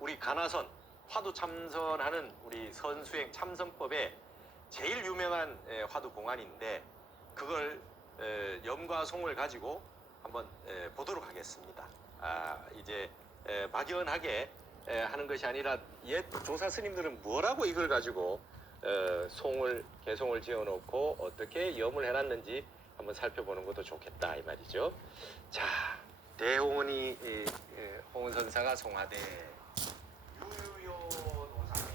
우리 가나선 화두 참선하는 우리 선수행 참선법에 제일 유명한 화두 공안인데 그걸 염과 송을 가지고 한번 보도록 하겠습니다. 이제 막연하게 하는 것이 아니라 옛 조사 스님들은 뭐라고 이걸 가지고 송을 개송을 지어놓고 어떻게 염을 해놨는지 한번 살펴보는 것도 좋겠다 이 말이죠. 자, 대홍은이 홍은선사가 송하되 유유요 노상에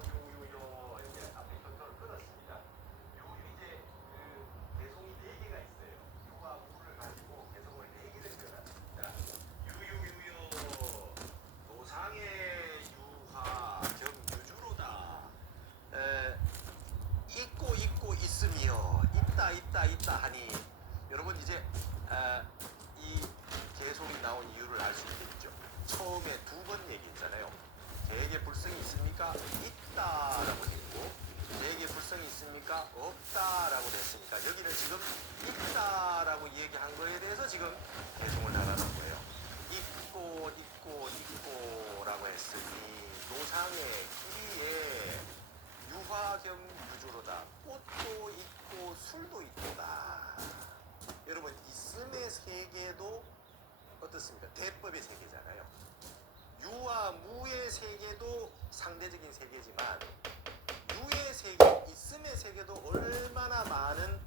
유유유요 이제 앞에 전도를 끊었습니다. 요 이제 개송이 4개가 있어요. 유와 무를 가지고 개송을 4개를 지어놨습니다. 유유유요 노상의 유화 겸유주로다. 있고 있으며 있다 하니 여러분 이제 이 개송이 나온 이유를 알 수 있겠죠. 처음에 2번 얘기했잖아요. 개에게 불성이 있습니까? 있다라고 했고 개에게 불성이 있습니까? 없다라고 했으니까 여기는 지금 있다라고 얘기한 거에 대해서 지금 개송을 달아놓은 거예요. 있고라고 했으니 노상의 길이에 유화 겸 유주로다. 꽃도 있고 술도 있도다. 여러분 있음의 세계도 어떻습니까? 대법의 세계잖아요. 유와 무의 세계도 상대적인 세계지만 유의 세계, 있음의 세계도 얼마나 많은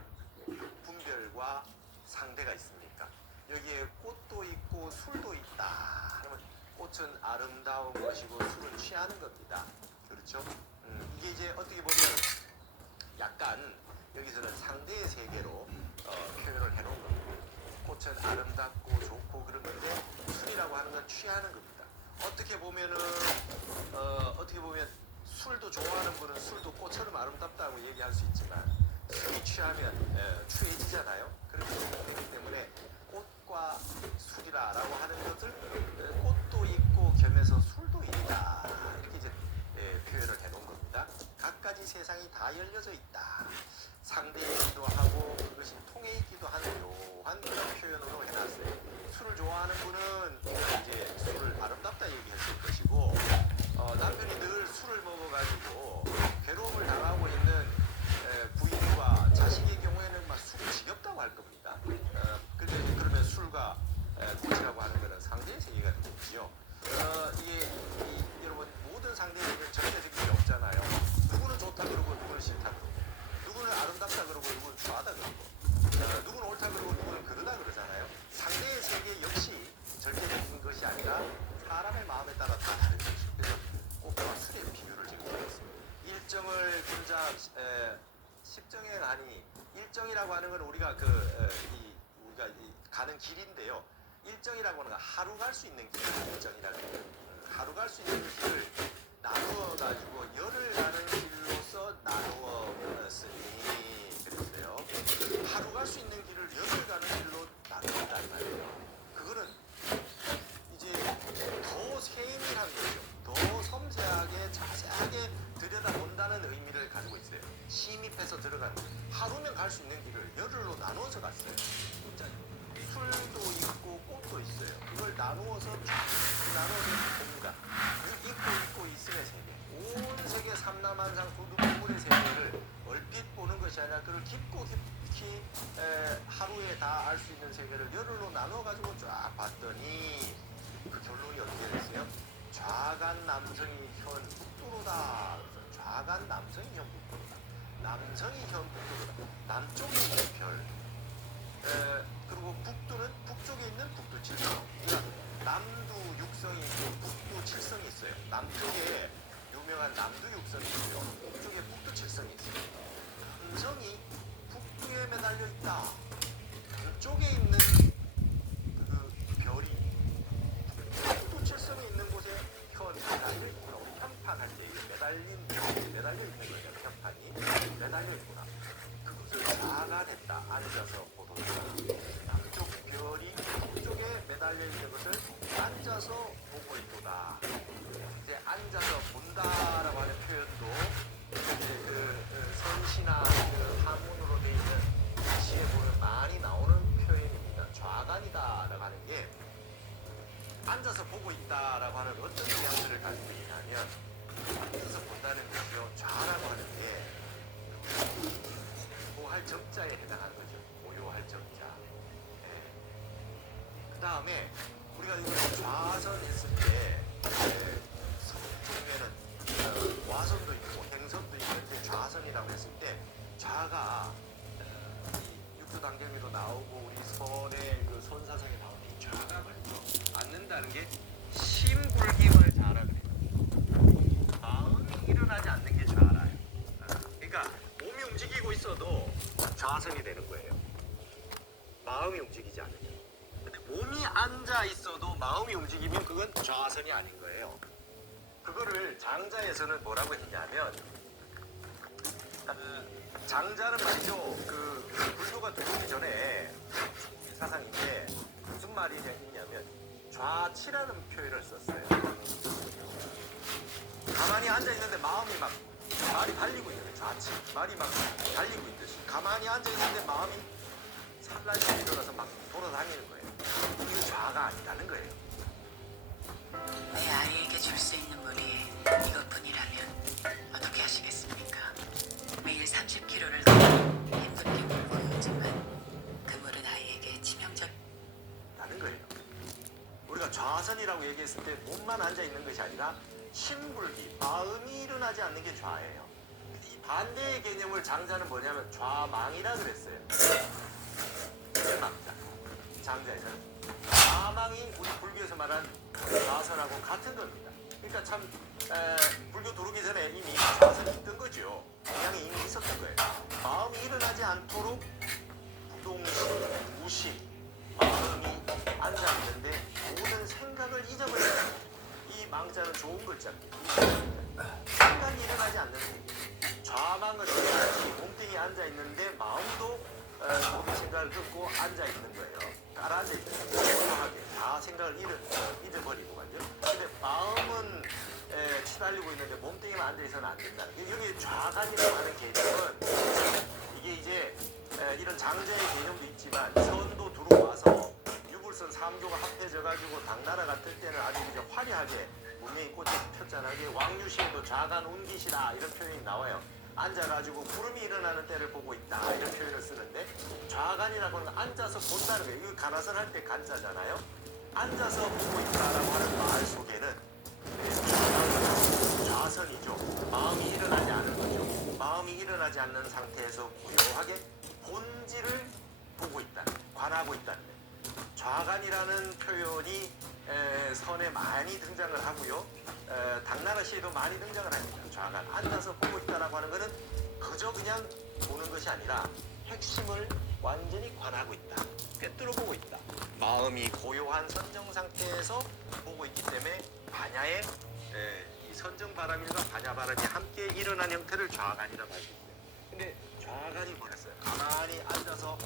분별과 상대가 있습니까? 여기에 꽃도 있고 술도 있다. 그러면 꽃은 아름다운 것이고 술은 취하는 겁니다. 그렇죠? 이게 이제 어떻게 보면 약간 여기서는 상대의 세계로 표현을 해놓은 겁니다. 꽃은 아름답고 좋고 그런 건데 술이라고 하는 건 취하는 겁니다. 어떻게 보면 술도 좋아하는 분은 술도 꽃처럼 아름답다고 얘기할 수 있지만 술이 취하면 취해지잖아요. 그렇기 때문에 꽃과 술이라고 하는 것을 꽃도 있고 겸해서 술도 있다 이렇게 이제 표현을 해놓은 겁니다. 각가지 세상이 다 열려져 있다. 상대이기도 하고 그것이 통해 있기도 하는 묘한 그런 표현으로 해놨어요. 술을 좋아하는 분은 이제 술을 아름답다 얘기했을 것이고 남편이 늘 술을 먹어가지고 괴로움을 당하고 있는 부인과 자식의 경우에는 막 술이 지겹다고 할 겁니다. 그러면 술과 꽃이라고 하는 것은 상대의 세계가 되겠죠. 이게 여러분 모든 상대의 세계는 절대적인 게 없잖아요. 누구는 좋다 그러고 누구는 싫다 그러고 누구는 아름답다 그러고 누구는 추하다 그러고 누구는 옳다 그러고 누구는 그러다 그러잖아요. 상대의 세계 역시 절대적인 것이 아니라 사람의 마음에 따라 다 다른 것이죠. 그래서 꽃과 술의 비유를 지금 드렸습니다. 일정을 분자 십정에 가니 일정이라고 하는 건 우리가 우리가 가는 길인데요. 일정이라고 하는 건 하루 갈 수 있는 길을 일정이라고 해요. 하루 갈 수 있는 길을 나누어 가지고 열흘 가는 길로서 나누어 쓰니 그랬어요. 하루 갈 수 있는 길을 열흘 가는 길로 나누었단 말이에요. 그거는 이제 더 세밀한 거죠. 더 섬세하게 자세하게 들여다본다는 의미를 가지고 있어요. 심입해서 들어가는 거예요. 하루면 갈 수 있는 길을 열흘로 나누어서 갔어요. 진짜 술도 있고 꽃도 있어요. 그걸 나누어서 봅니다. 있고 있음의 세계. 온 세계 삼라만상 구두문물의 세계를 얼핏 보는 것이 아니라 그걸 깊이 하루에 다 알 수 있는 세계를 열흘로 나눠가지고 쫙 봤더니 그 결론이 어떻게 됐어요? 좌간 남성이 현 북도로다. 좌간 남성이 현 북도로다. 남성이 현 북도로다. 남쪽에 있는 별. 그리고 북도는 북쪽에 있는 북두 칠성. 그러니까 남두 육성이 있고 북두 칠성이 있어요. 남쪽에 유명한 남두 육성이 있고요. 북쪽에 북두 칠성이 있어요. 남성이 북두에 매달려 있다. 남쪽에 있는 그 별이 북두 칠성에 있는 곳에 현 매달려 있구나. 편판할 때 매달려 있는 거예요. 편판이 매달려 있구나. 그것을 자간했다. 앉아서 보도록. 남쪽 별이 북쪽에 매달려 있는 것을 앉아서 보고 있도다. 이제 앉아서 본다라고 하는 표현도 이제 선시나 한문으로 되어 있는 시에 보면 많이 나오는 표현입니다. 좌간이다라고 하는 게 앉아서 보고 있다라고 하는 어떤 의향들을 가지고 있냐면 앉아서 본다는 것이요. 좌라고 하는 게 고할 정자에 해당하는 거죠. 고요할 정자. 그 다음에 우리가 이거 좌선 했을 때 처음에는 와선도 있고 행선도 있는데 좌선이라고 했을 때 좌가 이 육두단경에도 나오고 우리 선의 그 선사상에 나오는 이 좌가 말이죠. 앉는다는 게 심굴기말 좌라 그래요. 마음이 일어나지 않는 게 좌라요. 그러니까 몸이 움직이고 있어도 좌선이 되는 거예요. 마음이 움직이지 않으면. 근데 몸이 앉아 있어도 마음이 움직이면 그건 좌선이 아닌 거예요. 그거를 장자에서는 뭐라고 했냐면 장자는 말이죠. 그 불교가 들어오기 전에 사상인데 무슨 말이 했냐면 좌치라는 표현을 썼어요. 가만히 앉아 있는데 마음이 막 말이 달리고 있는 거예요. 좌치. 말이 막 달리고 있듯이. 가만히 앉아 있는데 마음이 산란이 일어나서 막 돌아다니는 거예요. 이게 좌가 아니라는 거예요. 내 아이에게 줄 수 있는 물이 이것뿐이라면 어떻게 하시겠습니까? 매일 30kg를 더 힘들게 물고 오지만 그 물은 아이에게 치명적 라는 거예요. 우리가 좌선이라고 얘기했을 때 몸만 앉아 있는 것이 아니라 심불기, 마음이 일어나지 않는 게 좌예요. 이 반대의 개념을 장자는 뭐냐면 좌망이라 그랬어요. 망자. 장자에서는 좌망이 우리 불교에서 말한 좌선하고 같은 겁니다. 그러니까 참 불교 들어오기 전에 이미 좌선이 있던 거죠. 영향이 이미 있었던 거예요. 마음이 일어나지 않도록 부동심, 무심, 마음이 앉아 있는데 모든 생각을 잊어버려요. 이 망자는 좋은 글자입니다. 생각이 일어나지 않는 거예요. 좌망은 몸뚱이 앉아 있는데 마음도 모든 생각을 끊고 앉아 있는 거예요. 가라앉아 있는 거예요. 고요하게 다 생각을 잊어버리고 말이죠. 근데 마음은 치달리고 있는데 몸뚱이만 앉아 있어는 안 된다. 여기 좌간이라고 하는 개념은 이게 이제 이런 장자의 개념도 있지만 선도 들어와서 유불선 3조가 합해져 가지고 당나라가 뜰 때는 아주 이제 화려하게 문명이 꽃이 폈잖아요. 왕유시에도 좌간 운기시라 이런 표현이 나와요. 앉아가지고 구름이 일어나는 때를 보고 있다 이런 표현을 쓰는데 좌간이라고 하는 건 앉아서 본다는 거예요. 이거 가나선 할 때 간자잖아요. 앉아서 보고 있다라고 하는 말 속에는 좌선이죠. 마음이 일어나지 않은 거죠. 마음이 일어나지 않는 상태에서 고요하게 본질을 보고 있다, 관하고 있다는 거예요. 좌간이라는 표현이 선에 많이 등장을 하고요. 당나라 시에도 많이 등장을 합니다. 좌간. 앉아서 보고 있다라고 하는 것은 그저 그냥 보는 것이 아니라 핵심을 완전히 관하고 있다. 꿰뚫어 보고 있다. 마음이 고요한 선정 상태에서 보고 있기 때문에 반야의 이 선정바람일과 반야바람이 함께 일어난 형태를 좌간이라고 할 수 있어요. 근데 좌간이 뭐였어요? 가만히 앉아서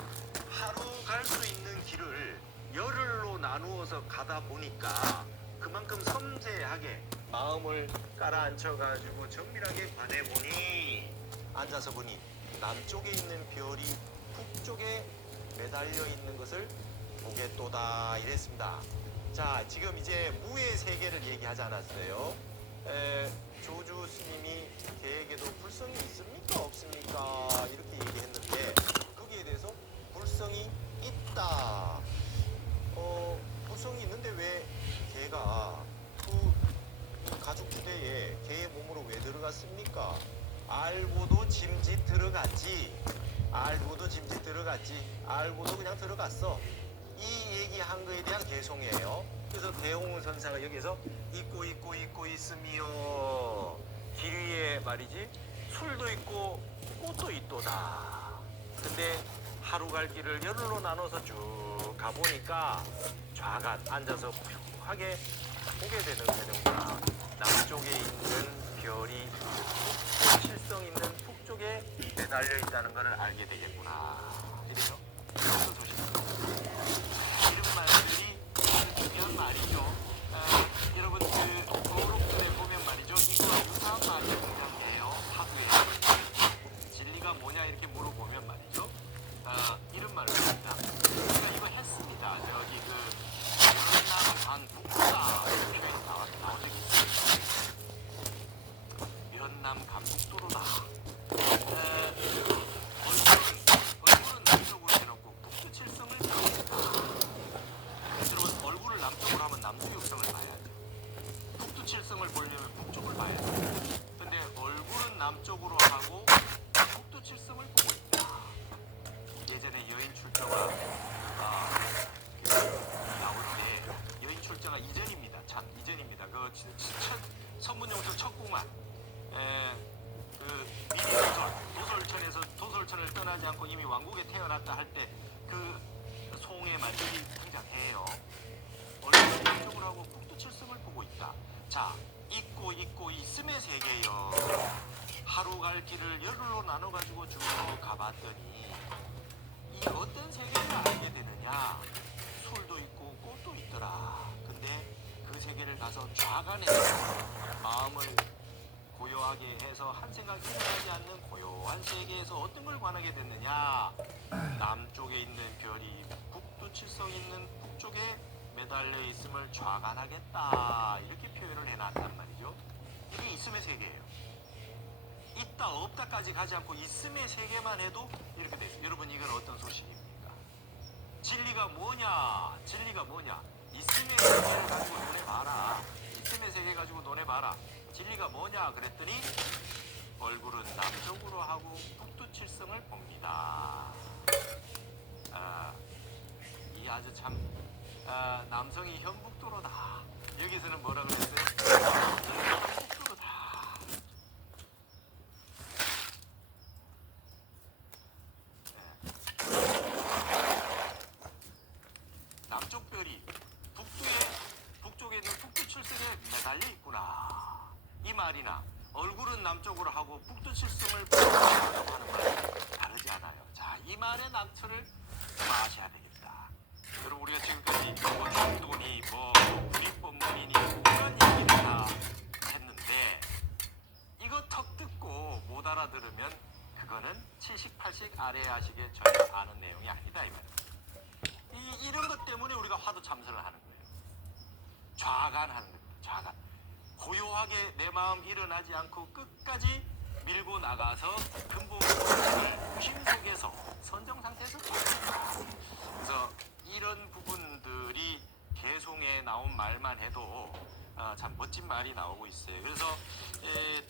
하루 갈 수 있는 길을 열흘로 나누어서 가다 보니까 그만큼 섬세하게 마음을 깔아앉혀가지고 정밀하게 관해보니 앉아서 보니 남쪽에 있는 별이 북쪽에 매달려 있는 것을 보겠도다 이랬습니다. 자, 지금 이제 무의 세계를 얘기하지 않았어요. 조주 스님이 개에게도 불성이 있습니까 없습니까 이렇게 얘기했는데 거기에 대해서 불성이 있다. 불성이 있는데 왜 개가 그 가죽 부대에 개의 몸으로 왜 들어갔습니까? 알고도 짐짓 들어갔지. 알고도 짐짓 들어갔지. 알고도 그냥 들어갔어. 이 얘기한 거에 대한 개송이에요. 그래서 대홍은 선사가 여기서 있고 있으며 길 위에 말이지 술도 있고 꽃도 있도다. 근데 하루 갈 길을 열흘로 나눠서 쭉 가보니까 좌간 앉아서 고요하게 보게 되는 개념과 남쪽에 있는 별이 실성 있는 북쪽에 매달려 있다는 것을 알게 되겠구나. 이래요. 이것도 조심해요. 이런 말들이 중요한 말이죠. 여러분 그 도록들에 보면 말이죠. 이거와 유사한 말이 등장해요. 하루에 진리가 뭐냐 이렇게 물어보면 말이죠. 이런 말을 합니다. 우리가 이거 했습니다. 저기 그 연남 강 북사 남쪽으로 하고 북두 칠성을 보고 있다. 예전에 여인 출정아 그 나올 때 여인 출정아 이전입니다. 참 이전입니다. 그 선문용서 첫 공안 그 도솔천에서 도솔천을 떠나지 않고 이미 왕국에 태어났다 할 때 그 송의 말들이 등장해요. 얼굴 남쪽으로 하고 북두 칠성을 보고 있다. 자, 있고 있음의 세계요. 하루 갈 길을 열흘로 나눠가지고 쭉 가봤더니 이 어떤 세계를 알게 되느냐. 술도 있고 꽃도 있더라. 근데 그 세계를 가서 좌간해서 마음을 고요하게 해서 한 생각이 일어나지 않는 고요한 세계에서 어떤 걸 관하게 됐느냐. 남쪽에 있는 별이 북두 칠성 있는 북쪽에 매달려 있음을 좌간하겠다. 이렇게 표현을 해놨단 말이죠. 이게 있음의 세계예요. 있다 없다까지 가지 않고 있음의 세계만 해도 이렇게 돼 있어요. 여러분 이건 어떤 소식입니까? 진리가 뭐냐? 진리가 뭐냐? 있음의 세계를 가지고 논해봐라. 있음의 세계 가지고 논해봐라. 진리가 뭐냐? 그랬더니 얼굴은 남쪽으로 하고 북두 칠성을 봅니다. 이 아주 참 남성이 현북도로다. 여기서는 뭐라 그랬어요? 현북도로다. 남쪽 별이 북쪽에 있는 북두 칠성에 매달려 있구나. 이 말이나 얼굴은 남쪽으로 하고 북두 칠성을 보고 하는 말이 다르지 않아요. 자, 이 말의 낭처를 좀 아셔야 되겠다. 여러분 우리가 지금까지 뭐 중도니 뭐 구리법문이니 그런 얘기를 다 했는데 이거 턱 듣고 못 알아들으면 그거는 70, 80 아래 하시기에 전혀 아는 내용이 아니다 이 말이에요. 이런 것 때문에 우리가 화두 참선을 하는 거예요. 좌간하는 거예요. 좌간. 고요하게 내 마음 일어나지 않고 끝까지 밀고 나가서 근본을 쉼 속에서 선정 상태에서 좌간한다. 그래서 이런 부분들이 개송에 나온 말만 해도 참 멋진 말이 나오고 있어요. 그래서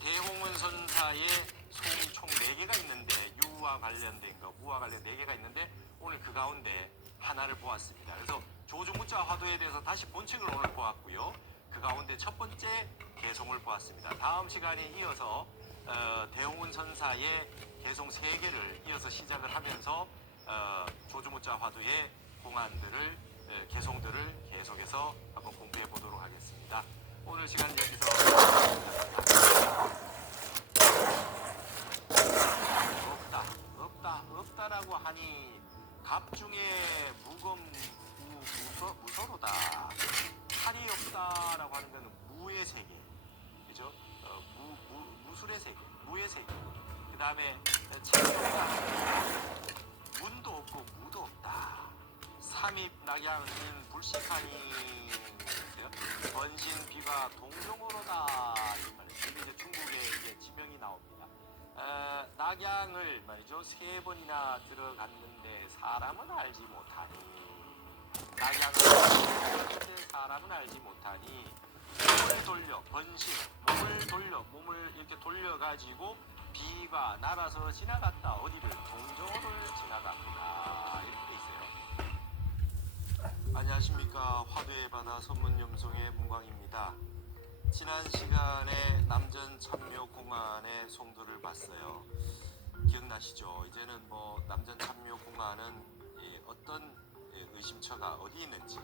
대홍은 선사의 송이 총 4개가 있는데 유와 관련된 거, 무와 관련 4개가 있는데 오늘 그 가운데 하나를 보았습니다. 그래서 조주무자 화두에 대해서 다시 본칙을 오늘 보았고요. 그 가운데 첫 번째 개송을 보았습니다. 다음 시간에 이어서 대홍은 선사의 개송 3개를 이어서 시작을 하면서 조주무자 화두의 공안들을 개송들을 계속해서 한번 공부해 보도록 하겠습니다. 오늘 시간 여기서 없다라고 하니 갑중에 무서로다. 탈이 없다라고 하는 것은 무의 세계, 그죠? 무술의 세계, 무의 세계. 그 다음에 창조가 문도 없고 무도 없다. 삼입 낙양은 불식하니 번신 비가 동종으로다. 이 말이에요. 이게 중국의 이제 지명이 나옵니다. 낙양을 말이죠 3번이나 들어갔는데 사람은 알지 못하니 낙양을 들어갔는데 사람은 알지 못하니 몸을 돌려 번신 몸을 이렇게 돌려가지고 비가 날아서 지나갔다. 어디를 동정호를 지나갔구나. 이렇게 돼 있어요. 안녕하십니까. 화두의 바다 선문염송의 문광입니다. 지난 시간에 남전 참묘 공안의 송도를 봤어요. 기억나시죠? 이제는 뭐 남전 참묘 공안은 어떤 의심처가 어디 있는지,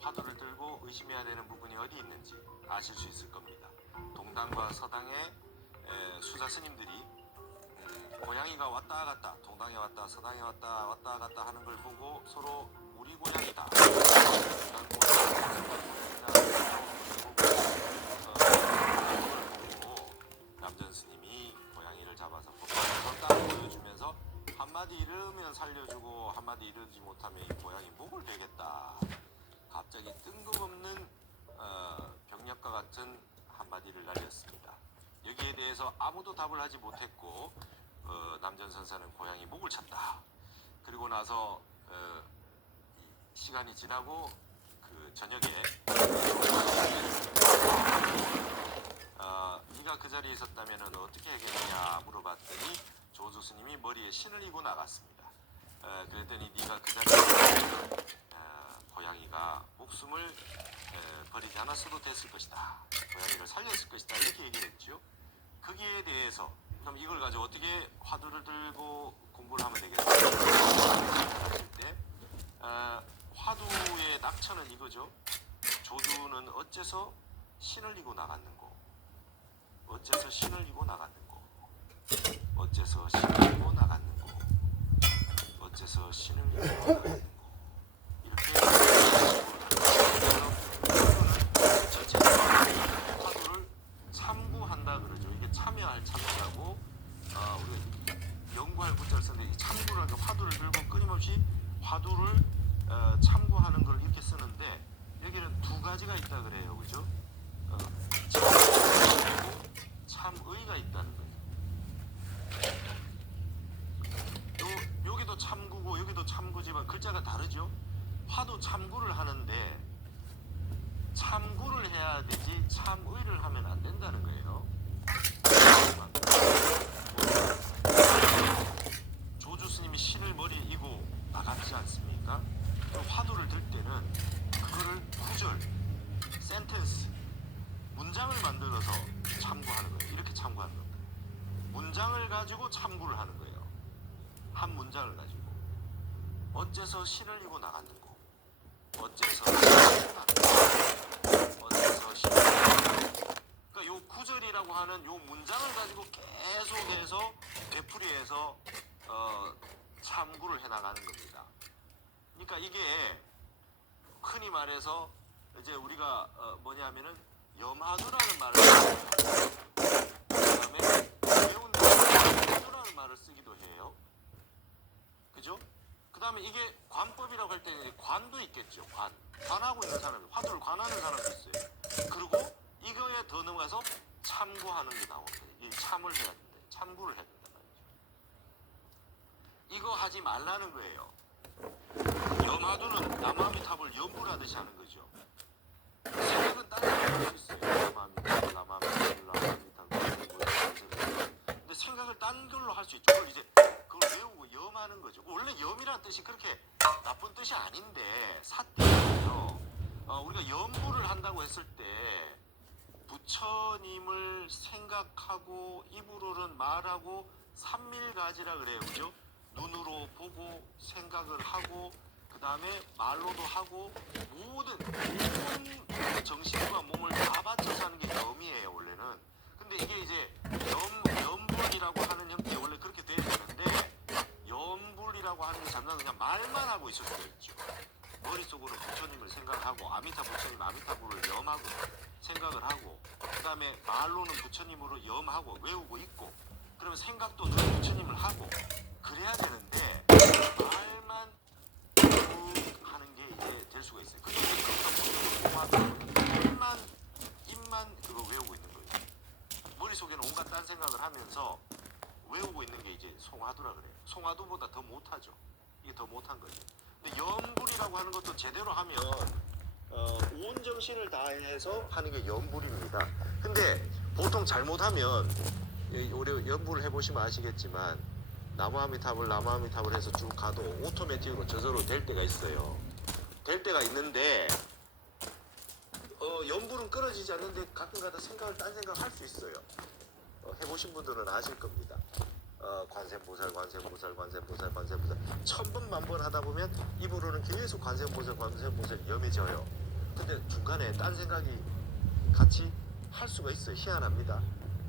화두를 들고 의심해야 되는 부분이 어디 있는지 아실 수 있을 겁니다. 동당과 서당의 수자 스님들이 고양이가 왔다 갔다, 동당에 왔다 서당에 왔다 갔다 하는 걸 보고 서로 우리 고양이다, 남전 스님이 고양이를 잡아서 딱 보여주면서 한마디 이르면 살려주고 한마디 이르지 못하면 이 고양이 목을 베겠다. 갑자기 뜬금없는 병력과 같은 한마디를 날렸습니다. 여기에 대해서 아무도 답을 하지 못했고 남전 선사는 고양이 목을 쳤다. 그리고 나서 시간이 지나고 그 저녁에 네가 그 자리에 있었다면 어떻게 하겠느냐 것이다. 고양이를 살렸을 것이다. 이렇게 얘기를 했죠. 거기에 대해서 그럼 이걸 가지고 어떻게 화두를 들고 공부를 하면 되겠습니까? 때 화두의 낙천은 이거죠. 조주는 어째서 신을 이고 나갔는고, 어째서 신을 이고 나갔는고, 어째서 신을 이고 나갔는고, 어째서 신을 이고 나갔는고, 이렇게 전체적으로 화두를 참구한다 그러죠. 이게 참여할 참여라고 우리가 연구할 문자를 쓰는데 이 참구를 하는 화두를 들고 끊임없이 화두를 참고하는 걸 이렇게 쓰는데 여기는 두 가지가 있다 그래요, 그죠? 참고 참의가 있다는 거죠. 여기도 참구고 여기도 참구지만 글자가 다르죠. 화두 참구를 하는데 참구를 해야 되지 참의를 하면 안 된다는 거예요. 조주 스님이 신을 머리에 이고 나갔지 않습니까? 화두를 들 때는 그거를 구절, 센텐스, 문장을 만들어서 참고하는 거예요. 이렇게 참고하는 겁니다. 문장을 가지고 참고를 하는 거예요. 한 문장을 가지고 어째서 신을 이고 나갔는고, 어째서 신을 이고 나갔는고, 어째서 신을 이고 나갔는고. 그러니까 요 구절이라고 하는 요 문장을 가지고 계속해서 되풀이해서 참고를 해나가는 겁니다. 그러니까 이게 흔히 말해서 이제 우리가 뭐냐면은 염하두라는 말을 그다음에 배운다 염하두라는 말을 쓰기도 해요. 그죠? 그다음에 이게 관법이라고 할 때는 관도 있겠죠. 관하고 있는 사람이 화두를 관하는 사람도 있어요. 그리고 이거에 더 넘어가서 참고하는 게 나옵니다. 이 참을 해야 된다. 참고를 해야 된단 말이죠. 이거 하지 말라는 거예요. 염하두는 남아미탑을 연불하듯이 하는 거죠. 생각은 딴 생각을 할 수 있어요. 남아미탑. 근데 생각을 딴 걸로 할 수 있죠. 그걸 이제 그걸 외우고 염하는 거죠. 원래 염이라는 뜻이 그렇게 나쁜 뜻이 아닌데 사띠거든요. 우리가 염불을 한다고 했을 때 부처님을 생각하고 입으로는 말하고 삼밀가지라 그래요. 그죠? 눈으로 보고 생각을 하고 그 다음에 말로도 하고 모든 정신과 몸을 다 바쳐서 하는 게 염이에요. 원래는. 근데 이게 이제 염불이라고 하는 형태 원래 그렇게 돼야 되는데 염불이라고 하는 게 잠깐 그냥 말만 하고 있을 수가 있죠. 머릿속으로 부처님을 생각하고 아미타 부처님 아미타불을 염하고 생각을 하고 그 다음에 말로는 부처님으로 염하고 외우고 있고 그러면 생각도 늘 부처님을 하고 그래야 되는데 말만 하는 게 이제 될 수가 있어요. 그게 입만 그거 외우고 있는 거예요. 머릿속에는 온갖 딴 생각을 하면서 외우고 있는 게 이제 송화두라 그래요. 송화두보다 더 못하죠. 이게 더 못한 거죠. 근데 염불이라고 하는 것도 제대로 하면 온 정신을 다해서 하는 게 염불입니다. 근데 보통 잘못하면 우리 염불을 해보시면 아시겠지만 나무아미탑을 해서 쭉 가도 오토매틱으로 저절로 될 때가 있어요. 될 때가 있는데 염불은 끊어지지 않는데 가끔가다 생각을 딴 생각 할 수 있어요. 해보신 분들은 아실 겁니다. 관세음보살 1000번 만번 하다 보면 입으로는 계속 관세음보살 염해져요. 근데 중간에 딴 생각이 같이 할 수가 있어요. 희한합니다.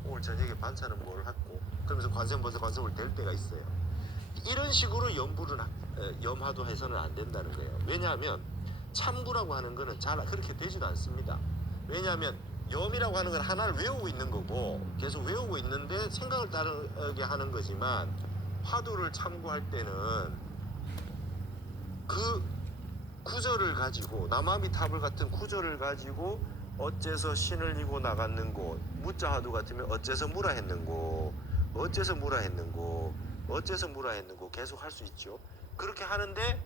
오늘 저녁에 반찬은 뭘 했고 그러면서 관세음보살 될 때가 있어요. 이런 식으로 염화도 해서는 안 된다는 거예요. 왜냐하면 참구라고 하는 거는 잘 그렇게 되지도 않습니다. 왜냐하면 염이라고 하는 건 하나를 외우고 있는 거고 계속 외우고 있는데 생각을 따르게 하는 거지만 화두를 참고할 때는 그 구절을 가지고 남아미탑을 같은 구절을 가지고 어째서 신을 이고 나갔는고 무자화두 같으면 어째서 무라 했는고 어째서 무라 했는고 어째서 무라 했는고 계속 할 수 있죠. 그렇게 하는데